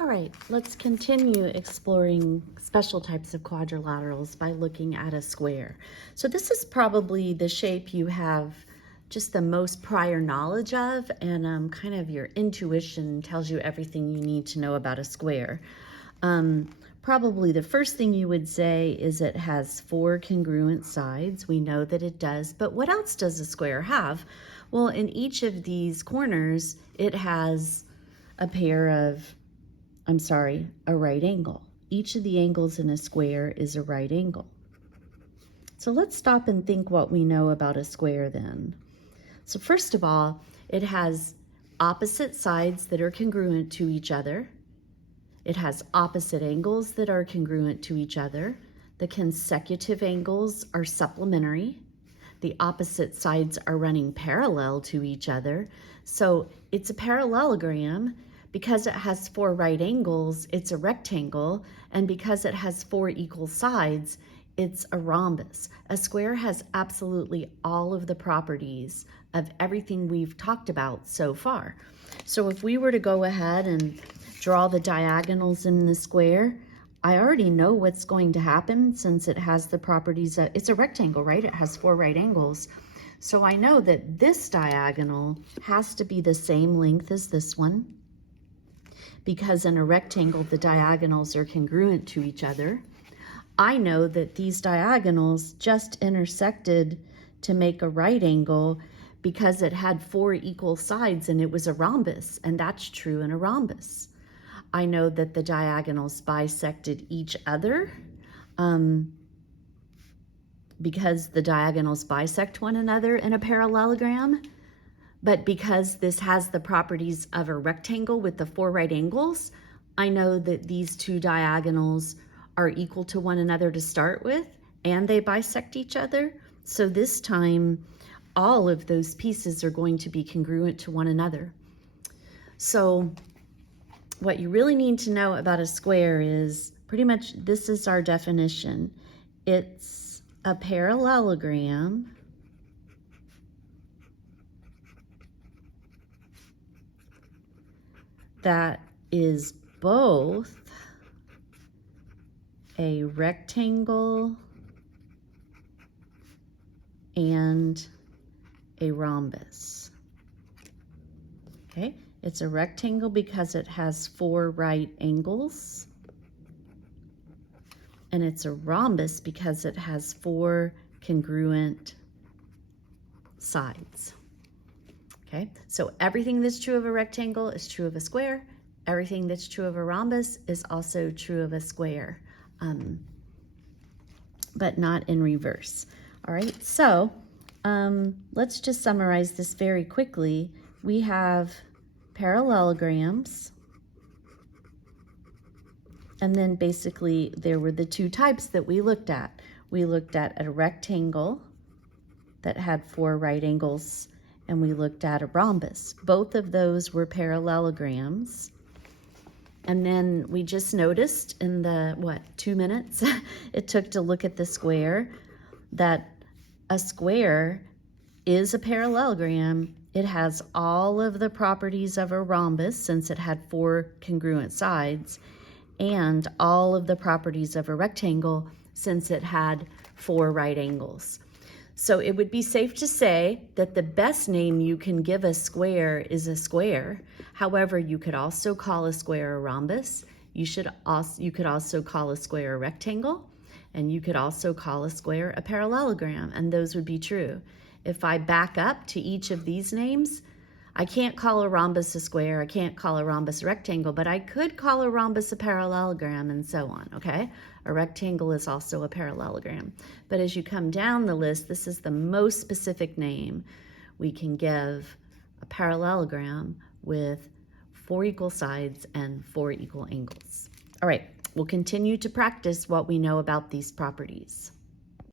All right, let's continue exploring special types of quadrilaterals by looking at a square. So this is probably the shape you have just the most prior knowledge of, and kind of your intuition tells you everything you need to know about a square. Probably the first thing you would say is it has four congruent sides. We know that it does, but what else does a square have? Well, in each of these corners, it has a a right angle. Each of the angles in a square is a right angle. So let's stop and think what we know about a square then. So first of all, it has opposite sides that are congruent to each other. It has opposite angles that are congruent to each other. The consecutive angles are supplementary. The opposite sides are running parallel to each other. So it's a parallelogram. Because it has four right angles, it's a rectangle, and because it has four equal sides, it's a rhombus. A square has absolutely all of the properties of everything we've talked about so far. So if we were to go ahead and draw the diagonals in the square, I already know what's going to happen since it has the properties of, it's a rectangle, right? It has four right angles. So I know that this diagonal has to be the same length as this one, because in a rectangle, the diagonals are congruent to each other. I know that these diagonals just intersected to make a right angle because it had four equal sides and it was a rhombus, and that's true in a rhombus. I know that the diagonals bisected each other because the diagonals bisect one another in a parallelogram. But because this has the properties of a rectangle with the four right angles, I know that these two diagonals are equal to one another to start with, and they bisect each other. So this time, all of those pieces are going to be congruent to one another. So what you really need to know about a square is pretty much this is our definition. It's a parallelogram that is both a rectangle and a rhombus. Okay, it's a rectangle because it has four right angles, and it's a rhombus because it has four congruent sides. Okay, so everything that's true of a rectangle is true of a square. Everything that's true of a rhombus is also true of a square, but not in reverse. All right, so let's just summarize this very quickly. We have parallelograms, and then basically there were the two types that we looked at. We looked at a rectangle that had four right angles, and we looked at a rhombus. Both of those were parallelograms. And then we just noticed in the, 2 minutes it took to look at the square, that a square is a parallelogram. It has all of the properties of a rhombus since it had four congruent sides, and all of the properties of a rectangle since it had four right angles. So it would be safe to say that the best name you can give a square is a square. However, you could also call a square a rhombus. You could also call a square a rectangle, and you could also call a square a parallelogram, and those would be true. If I back up to each of these names, I can't call a rhombus a square, I can't call a rhombus a rectangle, but I could call a rhombus a parallelogram, and so on, okay? A rectangle is also a parallelogram. But as you come down the list, this is the most specific name we can give a parallelogram with four equal sides and four equal angles. All right, we'll continue to practice what we know about these properties.